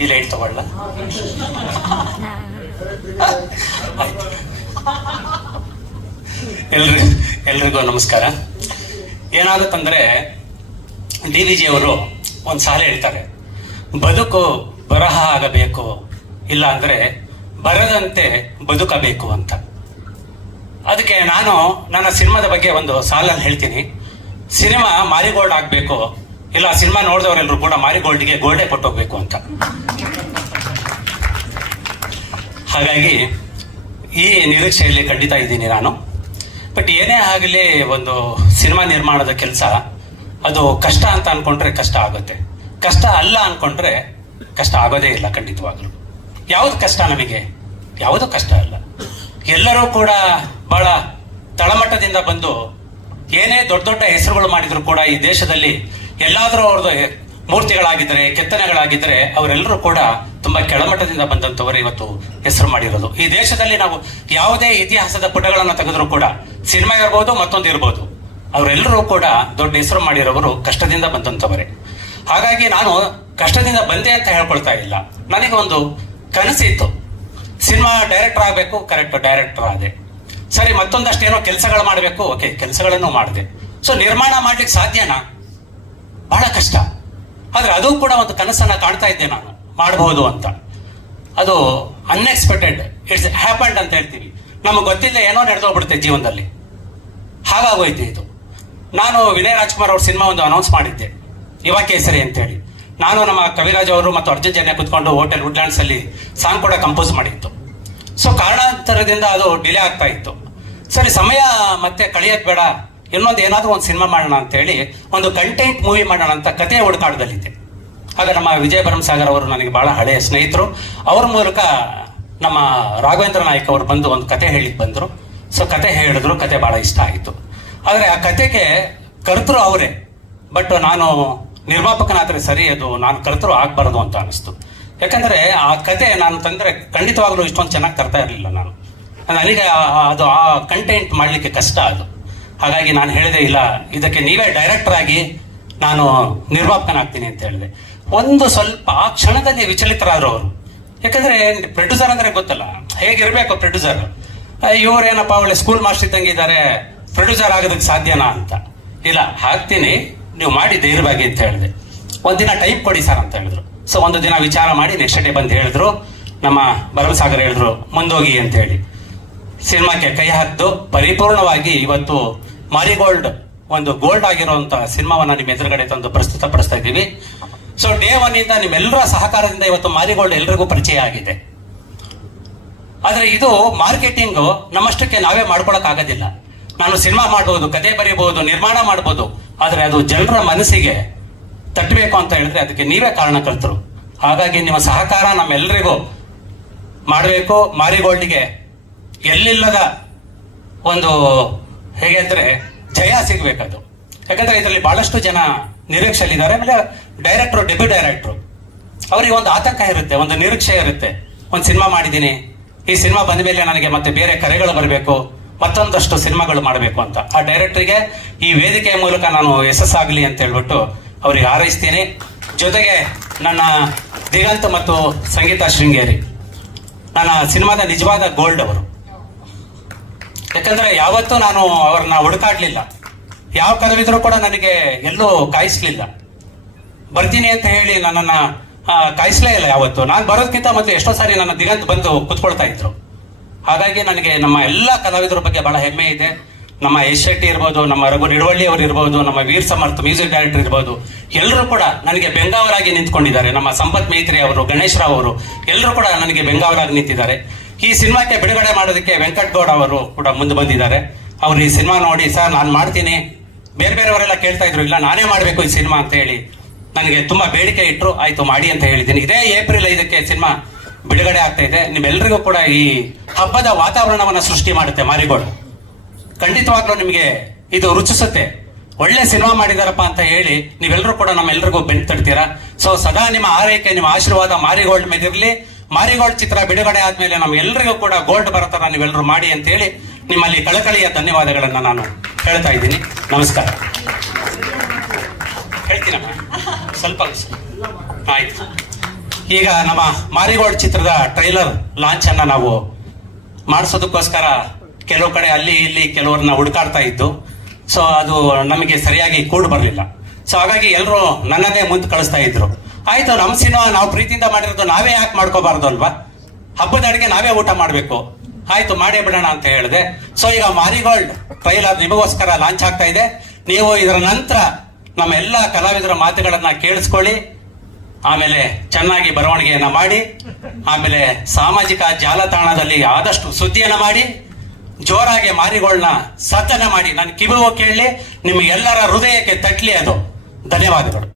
ಈ ಲೈಟ್ ತಗೊಳ್ಳ. ಎಲ್ರಿಗೂ ನಮಸ್ಕಾರ. ಏನಾಗುತ್ತಂದ್ರೆ DVG ಅವರು ಒಂದು ಸಾಲ ಹೇಳ್ತಾರೆ, ಬದುಕು ಬರಹ ಆಗಬೇಕು, ಇಲ್ಲ ಅಂದ್ರೆ ಬರದಂತೆ ಬದುಕಬೇಕು ಅಂತ. ಅದಕ್ಕೆ ನಾನು ನನ್ನ ಸಿನಿಮಾದ ಬಗ್ಗೆ ಒಂದು ಸಾಲಲ್ಲಿ ಹೇಳ್ತೀನಿ, ಸಿನಿಮಾ ಮಾರಿಗೋಲ್ಡ್ ಆಗಬೇಕು, ಇಲ್ಲ ಸಿನಿಮಾ ನೋಡಿದವರೆಲ್ಲರೂ ಕೂಡ ಮಾರಿಗೋಲ್ಡ್ಗೆ ಗೋಲ್ಡೇ ಕೊಟ್ಟೋಗ್ಬೇಕು ಅಂತ. ಹಾಗಾಗಿ ಈ ನಿರೀಕ್ಷೆಯಲ್ಲಿ ಖಂಡಿತ ಇದ್ದೀನಿ ನಾನು. ಬಟ್ ಏನೇ ಆಗಲಿ, ಒಂದು ಸಿನಿಮಾ ನಿರ್ಮಾಣದ ಕೆಲಸ ಅದು ಕಷ್ಟ ಅಂತ ಅನ್ಕೊಂಡ್ರೆ ಕಷ್ಟ ಆಗುತ್ತೆ, ಕಷ್ಟ ಅಲ್ಲ ಅನ್ಕೊಂಡ್ರೆ ಕಷ್ಟ ಆಗೋದೇ ಇಲ್ಲ ಖಂಡಿತವಾಗ್ಲು. ಯಾವುದು ಕಷ್ಟ ನಮಗೆ? ಯಾವುದು ಕಷ್ಟ ಅಲ್ಲ. ಎಲ್ಲರೂ ಕೂಡ ಬಹಳ ತಳಮಟ್ಟದಿಂದ ಬಂದು ಏನೇ ದೊಡ್ಡ ದೊಡ್ಡ ಹೆಸರುಗಳು ಮಾಡಿದ್ರು ಕೂಡ ಈ ದೇಶದಲ್ಲಿ ಎಲ್ಲಾದ್ರೂ ಅವ್ರದ್ದು ಮೂರ್ತಿಗಳಾಗಿದ್ರೆ, ಕೆತ್ತನೆಗಳಾಗಿದ್ರೆ ಅವರೆಲ್ಲರೂ ಕೂಡ ತುಂಬಾ ಕೆಳಮಟ್ಟದಿಂದ ಬಂದಂತವರು ಇವತ್ತು ಹೆಸರು ಮಾಡಿರೋದು. ಈ ದೇಶದಲ್ಲಿ ನಾವು ಯಾವುದೇ ಇತಿಹಾಸದ ಪುಟಗಳನ್ನು ತೆಗೆದ್ರು ಕೂಡ, ಸಿನಿಮಾ ಇರ್ಬೋದು ಮತ್ತೊಂದು ಇರ್ಬೋದು, ಅವರೆಲ್ಲರೂ ಕೂಡ ದೊಡ್ಡ ಹೆಸರು ಮಾಡಿರೋರು ಕಷ್ಟದಿಂದ ಬಂದಂತವರೇ. ಹಾಗಾಗಿ ನಾನು ಕಷ್ಟದಿಂದ ಬಂದೆ ಅಂತ ಹೇಳ್ಕೊಳ್ತಾ ಇಲ್ಲ. ನನಗೆ ಒಂದು ಕನಸಿತ್ತು, ಸಿನಿಮಾ ಡೈರೆಕ್ಟರ್ ಆಗಬೇಕು. ಕರೆಕ್ಟ್, ಡೈರೆಕ್ಟರ್ ಆದೆ. ಸರಿ, ಮತ್ತೊಂದಷ್ಟು ಏನೋ ಕೆಲಸಗಳು ಮಾಡಬೇಕು. ಓಕೆ, ಕೆಲಸಗಳನ್ನು ಮಾಡಿದೆ. ಸೊ ನಿರ್ಮಾಣ ಮಾಡ್ಲಿಕ್ಕೆ ಸಾಧ್ಯನಾ? ಬಹಳ ಕಷ್ಟ. ಆದ್ರೆ ಅದು ಕೂಡ ಒಂದು ಕನಸನ್ನ ಕಾಣ್ತಾ ಇದ್ದೆ ನಾನು, ಮಾಡಬಹುದು ಅಂತ. ಅದು ಅನ್ಎಕ್ಸ್ಪೆಕ್ಟೆಡ್, ಇಟ್ಸ್ ಹ್ಯಾಪನ್ಡ್ ಅಂತ ಹೇಳ್ತೀವಿ. ನಮಗೆ ಗೊತ್ತಿಲ್ಲ, ಏನೋ ನಡೆದೋಗ್ಬಿಡುತ್ತೆ ಜೀವನದಲ್ಲಿ. ಹಾಗಾಗೋಯ್ತು ಇದು. ನಾನು ವಿನಯ್ ರಾಜ್ಕುಮಾರ್ ಅವ್ರ ಸಿನಿಮಾ ಒಂದು ಅನೌನ್ಸ್ ಮಾಡಿದ್ದೆ, ಯುವ ಕೇಸರಿ ಅಂತೇಳಿ. ನಾನು ನಮ್ಮ ಕವಿರಾಜ್ ಅವರು ಮತ್ತು ಅರ್ಜುನ್ ಜನ್ಯ ಕುತ್ಕೊಂಡು ಹೋಟೆಲ್ ವುಡ್ಲ್ಯಾಂಡ್ಸ್ ಅಲ್ಲಿ ಸಾಂಗ್ ಕೂಡ ಕಂಪೋಸ್ ಮಾಡಿತ್ತು. ಸೊ ಕಾರಣಾಂತರದಿಂದ ಅದು ಡಿಲೇ ಆಗ್ತಾ ಇತ್ತು. ಸರಿ, ಸಮಯ ಮತ್ತೆ ಕಳೆಯೋದು ಬೇಡ, ಇನ್ನೊಂದು ಏನಾದರೂ ಒಂದು ಸಿನಿಮಾ ಮಾಡೋಣ ಅಂತೇಳಿ ಒಂದು ಕಂಟೆಂಟ್ ಮೂವಿ ಮಾಡೋಣ ಅಂತ ಕಥೆ ಹುಡುಕಾಟದಲ್ಲಿದ್ದೆ. ಆಗ ನಮ್ಮ ವಿಜಯ ಭರಮಸಾಗರ್ ಅವರು ನನಗೆ ಬಹಳ ಹಳೆಯ ಸ್ನೇಹಿತರು. ಅವ್ರ ಮೂಲಕ ನಮ್ಮ ರಾಘವೇಂದ್ರ ನಾಯ್ಕ ಅವರು ಬಂದು ಒಂದು ಕತೆ ಹೇಳಿಕ್ ಬಂದರು. ಸೊ ಕತೆ ಹೇಳಿದ್ರು, ಕತೆ ಬಹಳ ಇಷ್ಟ ಆಯಿತು. ಆದರೆ ಆ ಕತೆಗೆ ಕರ್ತೃ ಅವರೇ, ಬಟ್ ನಾನು ನಿರ್ಮಾಪಕನಾದ್ರೆ ಸರಿ, ಅದು ನಾನು ಕರ್ತೃ ಆಗ್ಬಾರ್ದು ಅಂತ ಅನಿಸ್ತು. ಯಾಕಂದ್ರೆ ಆ ಕತೆ ನಾನು ತಂದ್ರೆ ಖಂಡಿತವಾಗ್ಲೂ ಇಷ್ಟೊಂದು ಚೆನ್ನಾಗಿ ತರ್ತಾ ಇರಲಿಲ್ಲ ನಾನು. ನನಗೆ ಅದು ಆ ಕಂಟೆಂಟ್ ಮಾಡಲಿಕ್ಕೆ ಕಷ್ಟ ಅದು. ಹಾಗಾಗಿ ನಾನು ಹೇಳಿದೆ, ಇಲ್ಲ, ಇದಕ್ಕೆ ನೀವೇ ಡೈರೆಕ್ಟರ್ ಆಗಿ ನಾನು ನಿರ್ಮಾಪಕನಾಗ್ತೀನಿ ಅಂತ ಹೇಳಿದೆ. ಒಂದು ಸ್ವಲ್ಪ ಆ ಕ್ಷಣದಲ್ಲಿ ವಿಚಲಿತರಾದ್ರು ಅವರು. ಯಾಕಂದ್ರೆ ಪ್ರೊಡ್ಯೂಸರ್ ಅಂದ್ರೆ ಗೊತ್ತಲ್ಲ ಹೇಗಿರ್ಬೇಕು ಪ್ರೊಡ್ಯೂಸರ್. ಇವರೇನಪ್ಪ ಒಳ್ಳೆ ಸ್ಕೂಲ್ ಮಾಸ್ಟರ್ ಇದ್ದಂಗೆ ಇದ್ದಾರೆ, ಪ್ರೊಡ್ಯೂಸರ್ ಆಗೋದಕ್ಕೆ ಸಾಧ್ಯನಾ ಅಂತ. ಇಲ್ಲ, ಹಾಕ್ತೀನಿ, ನೀವು ಮಾಡಿ ಧೈರ್ಯವಾಗಿ ಅಂತ ಹೇಳಿದೆ. ಒಂದಿನ ಟೈಮ್ ಕೊಡಿ ಸರ್ ಅಂತ ಹೇಳಿದ್ರು. ಸೊ ಒಂದು ದಿನ ವಿಚಾರ ಮಾಡಿ ನೆಕ್ಸ್ಟ್ ಡೇ ಬಂದು ಹೇಳಿದ್ರು, ನಮ್ಮ ಭರಮಸಾಗರ್ ಹೇಳಿದ್ರು ಮುಂದೋಗಿ ಅಂತ ಹೇಳಿ. ಸಿನಿಮಾಕ್ಕೆ ಕೈ ಹಾಕಿದ್ದು ಪರಿಪೂರ್ಣವಾಗಿ ಇವತ್ತು ಮಾರಿಗೋಲ್ಡ್, ಒಂದು ಗೋಲ್ಡ್ ಆಗಿರುವಂತ ಸಿನಿಮಾವನ್ನ ನಿಮ್ಮ ಎದುರುಗಡೆ ತಂದು ಪ್ರಸ್ತುತಪಡಿಸ್ತಾ ಇದ್ದೀವಿ. ಸೊ ಡೇ ಒನ್ ಇಂದ ನಿಮ್ಮೆಲ್ಲರ ಸಹಕಾರದಿಂದ ಇವತ್ತು ಮಾರಿಗೋಲ್ಡ್ ಎಲ್ರಿಗೂ ಪರಿಚಯ ಆಗಿದೆ. ಆದ್ರೆ ಇದು ಮಾರ್ಕೆಟಿಂಗ್ ನಮ್ಮಷ್ಟಕ್ಕೆ ನಾವೇ ಮಾಡ್ಕೊಳಕ್ ಆಗೋದಿಲ್ಲ. ನಾನು ಸಿನಿಮಾ ಮಾಡಬಹುದು, ಕತೆ ಬರೀಬಹುದು, ನಿರ್ಮಾಣ ಮಾಡಬಹುದು, ಆದ್ರೆ ಅದು ಜನರ ಮನಸ್ಸಿಗೆ ತಟ್ಟಬೇಕು ಅಂತ ಹೇಳಿದ್ರೆ ಅದಕ್ಕೆ ನೀವೇ ಕಾರಣಕರ್ತರು. ಹಾಗಾಗಿ ನಿಮ್ಮ ಸಹಕಾರ ನಮ್ಮೆಲ್ಲರಿಗೂ ಮಾಡಬೇಕು. ಮಾರಿಗೋಲ್ಡ್ಗೆ ಎಲ್ಲಿಲ್ಲದ ಒಂದು ಹೇಗೆ ಅಂದ್ರೆ ಜಯ ಸಿಗ್ಬೇಕದು. ಯಾಕಂದ್ರೆ ಇದರಲ್ಲಿ ಬಹಳಷ್ಟು ಜನ ನಿರೀಕ್ಷೆಯಲ್ಲಿದ್ದಾರೆ. ಆಮೇಲೆ ಡೈರೆಕ್ಟ್ರು, ಡೆಬ್ಯೂ ಡೈರೆಕ್ಟ್ರು, ಅವರಿಗೆ ಒಂದು ಆತಂಕ ಇರುತ್ತೆ, ಒಂದು ನಿರೀಕ್ಷೆ ಇರುತ್ತೆ. ಒಂದು ಸಿನಿಮಾ ಮಾಡಿದ್ದೀನಿ, ಈ ಸಿನಿಮಾ ಬಂದ ಮೇಲೆ ನನಗೆ ಮತ್ತೆ ಬೇರೆ ಕರೆಗಳು ಬರಬೇಕು, ಮತ್ತೊಂದಷ್ಟು ಸಿನಿಮಾಗಳು ಮಾಡಬೇಕು ಅಂತ. ಆ ಡೈರೆಕ್ಟರ್ಗೆ ಈ ವೇದಿಕೆಯ ಮೂಲಕ ನಾನು ಯಶಸ್ಸಾಗಲಿ ಅಂತ ಹೇಳ್ಬಿಟ್ಟು ಅವ್ರಿಗೆ ಹಾರೈಸ್ತೀನಿ. ಜೊತೆಗೆ ನನ್ನ ದಿಗಂತ್ ಮತ್ತು ಸಂಗೀತ ಶೃಂಗೇರಿ ನನ್ನ ಸಿನಿಮಾದ ನಿಜವಾದ ಗೋಲ್ಡ್ ಅವರು. ಯಾಕಂದ್ರೆ ಯಾವತ್ತೂ ನಾನು ಅವ್ರನ್ನ ಹುಡುಕಾಡ್ಲಿಲ್ಲ. ಯಾವ ಕಲಾವಿದರು ಕೂಡ ನನಗೆ ಎಲ್ಲೂ ಕಾಯಿಸ್ಲಿಲ್ಲ. ಬರ್ತೀನಿ ಅಂತ ಹೇಳಿ ನನ್ನನ್ನ ಕಾಯಿಸ್ಲೇ ಇಲ್ಲ ಯಾವತ್ತು. ನಾನು ಬರೋದಕ್ಕಿಂತ ಮೊದಲು ಎಷ್ಟೋ ಸಾರಿ ನನ್ನ ದಿಗಂತ್ ಬಂದು ಕುತ್ಕೊಳ್ತಾ ಇದ್ರು. ಹಾಗಾಗಿ ನನಗೆ ನಮ್ಮ ಎಲ್ಲ ಕಲಾವಿದರ ಬಗ್ಗೆ ಬಹಳ ಹೆಮ್ಮೆ ಇದೆ. ನಮ್ಮ ಯಶ್ ಶೆಟ್ಟಿ ಇರ್ಬೋದು, ನಮ್ಮ ರಘು ನಿಡವಳ್ಳಿ ಅವರು ಇರ್ಬೋದು, ನಮ್ಮ ವೀರ್ ಸಮರ್ಥ ಮ್ಯೂಸಿಕ್ ಡೈರೆಕ್ಟರ್ ಇರ್ಬೋದು, ಎಲ್ಲರೂ ಕೂಡ ನನಗೆ ಬೆಂಗಾವಲಾಗಿ ನಿಂತ್ಕೊಂಡಿದ್ದಾರೆ. ನಮ್ಮ ಸಂಪತ್ ಮೈತ್ರಿ ಅವರು, ಗಣೇಶ್ ರಾವ್ ಅವರು ಎಲ್ಲರೂ ಕೂಡ ನನಗೆ ಬೆಂಗಾವಲಾಗಿ ನಿಂತಿದ್ದಾರೆ. ಈ ಸಿನಿಮಾಕ್ಕೆ ಬಿಡುಗಡೆ ಮಾಡೋದಕ್ಕೆ ವೆಂಕಟ್ ಗೌಡ ಅವರು ಕೂಡ ಮುಂದೆ ಬಂದಿದ್ದಾರೆ. ಅವ್ರು ಈ ಸಿನಿಮಾ ನೋಡಿ, ಸರ್ ನಾನು ಮಾಡ್ತೀನಿ, ಬೇರೆ ಬೇರೆಯವರೆಲ್ಲ ಕೇಳ್ತಾ ಇದ್ರು, ಇಲ್ಲ ನಾನೇ ಮಾಡಬೇಕು ಈ ಸಿನಿಮಾ ಅಂತ ಹೇಳಿ ನನಗೆ ತುಂಬಾ ಬೇಡಿಕೆ ಇಟ್ಟರು. ಆಯ್ತು ಮಾಡಿ ಅಂತ ಹೇಳಿದ್ದೀನಿ. ಇದೇ ಏಪ್ರಿಲ್ 5ಕ್ಕೆ ಸಿನಿಮಾ ಬಿಡುಗಡೆ ಆಗ್ತಾ ಇದೆ. ನಿಮ್ಮೆಲ್ಲರಿಗೂ ಕೂಡ ಈ ಹಬ್ಬದ ವಾತಾವರಣವನ್ನ ಸೃಷ್ಟಿ ಮಾಡುತ್ತೆ ಮಾರಿಗೋಲ್ಡ್. ಖಂಡಿತವಾಗ್ಲೂ ನಿಮಗೆ ಇದು ರುಚಿಸುತ್ತೆ. ಒಳ್ಳೆ ಸಿನಿಮಾ ಮಾಡಿದಾರಪ್ಪ ಅಂತ ಹೇಳಿ ನೀವೆಲ್ಲರೂ ಕೂಡ ನಮ್ಮೆಲ್ಲರಿಗೂ ಬೆನ್ನು ತಡ್ತೀರಾ. ಸೊ ಸದಾ ನಿಮ್ಮ ಆರೈಕೆ, ನಿಮ್ಮ ಆಶೀರ್ವಾದ ಮಾರಿಗೋಲ್ಡ್ ಮೇಲಿರಲಿ. ಮಾರಿಗೋಲ್ಡ್ ಚಿತ್ರ ಬಿಡುಗಡೆ ಆದ್ಮೇಲೆ ನಮ್ಗೆಲ್ಲರಿಗೂ ಕೂಡ ಗೋಲ್ಡ್ ಬರತ್ತಾರ ನೀವೆಲ್ಲರೂ ಮಾಡಿ ಅಂತ ಹೇಳಿ ನಿಮ್ಮಲ್ಲಿ ಕಳಕಳಿಯ ಧನ್ಯವಾದಗಳನ್ನ ನಾನು ಹೇಳ್ತಾ ಇದ್ದೀನಿ. ನಮಸ್ಕಾರ. ಹೇಳ್ತೀನಮ್ಮ ಸ್ವಲ್ಪ ಆಯ್ತು. ಈಗ ನಮ್ಮ ಮಾರಿಗೋಲ್ಡ್ ಚಿತ್ರದ ಟ್ರೈಲರ್ ಲಾಂಚ್ ಅನ್ನ ನಾವು ಮಾಡಿಸೋದಕ್ಕೋಸ್ಕರ ಕೆಲವು ಕಡೆ ಅಲ್ಲಿ ಇಲ್ಲಿ ಕೆಲವ್ರನ್ನ ಹುಡುಕಾಡ್ತಾ ಇದ್ದು, ಸೊ ಅದು ನಮಗೆ ಸರಿಯಾಗಿ ಕೂಡ್ ಬರಲಿಲ್ಲ. ಸೊ ಹಾಗಾಗಿ ಎಲ್ಲರೂ ನನ್ನನ್ನೇ ಮುಂದೆ ಕಳಿಸ್ತಾ ಇದ್ರು. ಆಯ್ತು, ನಮ್ಮ ಸಿನಿಮಾ ನಾವು ಪ್ರೀತಿಯಿಂದ ಮಾಡಿರೋದು ನಾವೇ ಯಾಕೆ ಮಾಡ್ಕೋಬಾರ್ದು ಅಲ್ವಾ, ಹಬ್ಬದ ಅಡಿಗೆ ನಾವೇ ಊಟ ಮಾಡಬೇಕು, ಆಯ್ತು ಮಾಡೇ ಬಿಡೋಣ ಅಂತ ಹೇಳಿದೆ. ಸೊ ಈಗ ಮಾರಿಗೋಲ್ಡ್ ಟ್ರೈಲರ್ ನಿಮಗೋಸ್ಕರ ಲಾಂಚ್ ಆಗ್ತಾ ಇದೆ. ನೀವು ಇದರ ನಂತರ ನಮ್ಮ ಎಲ್ಲ ಕಲಾವಿದರ ಮಾತುಗಳನ್ನ ಕೇಳಿಸ್ಕೊಳ್ಳಿ, ಆಮೇಲೆ ಚೆನ್ನಾಗಿ ಬರವಣಿಗೆಯನ್ನ ಮಾಡಿ, ಆಮೇಲೆ ಸಾಮಾಜಿಕ ಜಾಲತಾಣದಲ್ಲಿ ಆದಷ್ಟು ಸುದ್ದಿಯನ್ನ ಮಾಡಿ, ಜೋರಾಗಿ ಮಾರಿಗೋಲ್ಡ್ನ ಸದ್ದನ್ನ ಮಾಡಿ ನನ್ನ ಕಿವಿಗೂ ಕೇಳಲಿ, ನಿಮಗೆಲ್ಲರ ಹೃದಯಕ್ಕೆ ತಟ್ಲಿ ಅದು. ಧನ್ಯವಾದಗಳು.